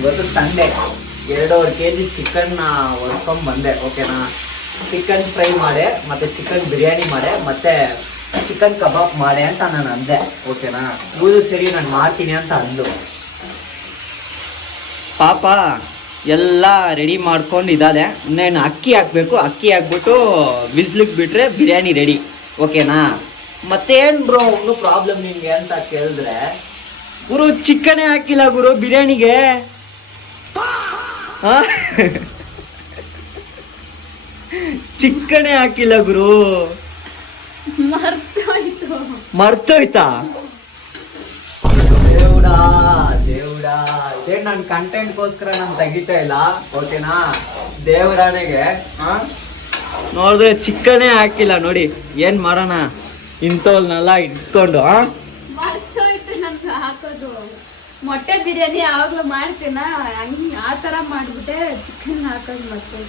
ಇವತ್ತು Sunday 2.5 kg ಚಿಕನ್ನ ಹೊಡ್ಕೊಂಡ್ ಬಂದೆ. ಓಕೆನಾ, ಚಿಕನ್ ಫ್ರೈ ಮಾಡೆ, ಮತ್ತೆ ಚಿಕನ್ ಬಿರಿಯಾನಿ ಮಾಡೆ, ಮತ್ತೆ ಚಿಕನ್ ಕಬಾಬ್ ಮಾಡೆ ಅಂತ ನಾನು ಅಂದೆ. ಓಕೆನಾ, ಇವರು ಸರಿ ನಾನು ಮಾಡ್ತೀನಿ ಅಂತ ಅಂದು. ಪಾಪ ಎಲ್ಲ ರೆಡಿ ಮಾಡ್ಕೊಂಡಿದ್ದಾಳೆ. ಇನ್ನೇನು ಅಕ್ಕಿ ಹಾಕಬೇಕು, ಅಕ್ಕಿ ಹಾಕ್ಬಿಟ್ಟು ಬಿಸ್ಲಿಗೆ ಬಿಟ್ರೆ ಬಿರಿಯಾನಿ ರೆಡಿ. ಓಕೆನಾ, ಮತ್ತೇನು ಬ್ರೋ ಇನ್ನೂ ಪ್ರಾಬ್ಲಮ್ ನಿಮಗೆ ಅಂತ ಕೇಳಿದ್ರೆ, ಗುರು ಚಿಕನೇ ಹಾಕಿಲ್ಲ ಗುರು ಬಿರಿಯಾನಿಗೆ. ಚಿಕನೇ ಹಾಕಿಲ್ಲ ಗುರು, ಮರ್ತೋಯ್ತಾ? ದೇವ್ಡಾ ದೇವ್ಡಾ, ಇದೇ ನನ್ನ ಕಂಟೆಂಟ್ಗೋಸ್ಕರ ನಾನು ತೆಗಿತಾ ಇಲ್ಲ. ಓಕೆನಾ, ದೇವರಾಣೆಗೆ ನೋಡಿದ್ರೆ ಚಿಕನೇ ಹಾಕಿಲ್ಲ. ನೋಡಿ ಏನ್ ಮಾಡೋಣ ಇಂಥವ್ನೆಲ್ಲ ಇಟ್ಕೊಂಡು. ಹಾಕೋದು ಮೊಟ್ಟೆ ಬಿರಿಯಾನಿ ಯಾವಾಗ್ಲೂ ಮಾಡ್ತೀನ, ಹಂಗೆ ಆ ತರ ಮಾಡ್ಬಿಟ್ಟೆ ಚಿಕನ್ ಹಾಕೋದು ಮತ್ತೆ.